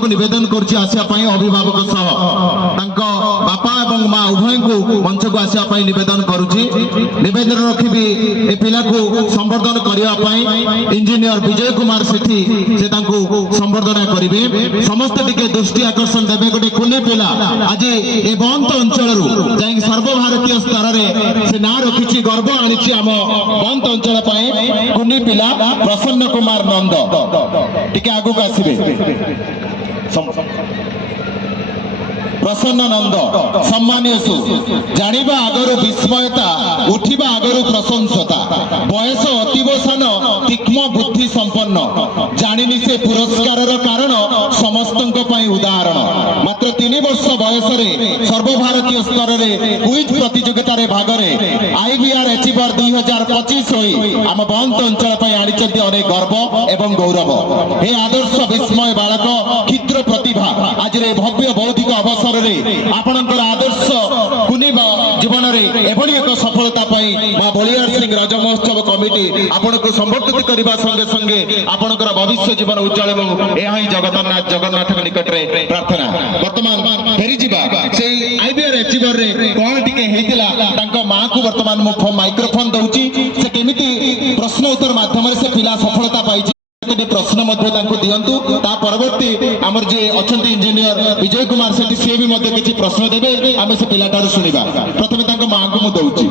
को निवेदन करुच्ची आसापी अभिभावक सह बापा और माँ उभय को मंच को आसापी निवेदन करुच्ची निवेदन रखी ए पिला को संवर्धन करने इंजीनियर विजय कुमार सेठी से संवर्धना करेंगे समस्त टिके दृष्टि आकर्षण देवे गोटे कुनी पिला आज ए बंद अंचल जा सर्वभारतीय स्तर में से ना रखी गर्व आनी आम बंद अंचल कुनी पिला प्रसन्न कुमार नंद टिके आगु आसबे प्रसन्न नंद सम्मानीय सु जानिबा आगरु विस्मयता उठिबा आगरु प्रशंसता बयस अतिवसान तीक्ष्ण बुद्धि संपन्न जानिनी से पुरस्कार कारण समस्तंक पई उदाहरण मात्र 3 वर्ष बयस सर्वभारतीय स्तर में क्विज प्रतियोगिता रे भाग में आईबीआर एचिवर 2025 होई आम बंद अंचल पई आनिचंती अनेक गर्व एवं गौरव हे आदर्श विस्मय बालक क्षुद्र प्रतिभा आज रे भव्य बौद्धिक अवसर आपणकर आदर्श कुनी जीवन में एभली एक सफलता मां बलियार सिंह रज महोत्सव कमिटी आपन को संबर्धित करने संगे संगे आपणकर भविष्य जीवन उज्जवल यह जगन्नाथ निकट में प्रार्थना वर्तमान फेरी जीवा से आईबीआर एचिवर रे कौन टिके हेतिला माँ को वर्तमान मु माइक्रोफोन दउची से केमिति प्रश्न उत्तर माध्यम से पिला सफलता पाई प्रश्न दिंतु परवर्ती आमर जे अच्छा इंजीनियर विजय कुमार सेठी सी भी किसी प्रश्न देवे आम से पिलाटार शुणा प्रथम माँ को मुझे दौची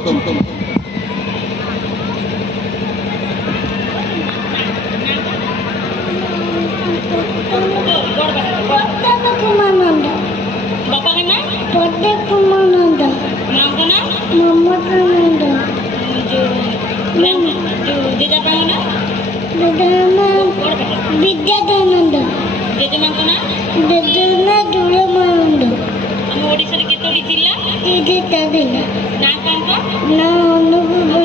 विद्यादानंद देजना दुलमानंद हम ओडिसा रे केतोडी जिल्ला जिल्ला ना कोन को ना अनुगुण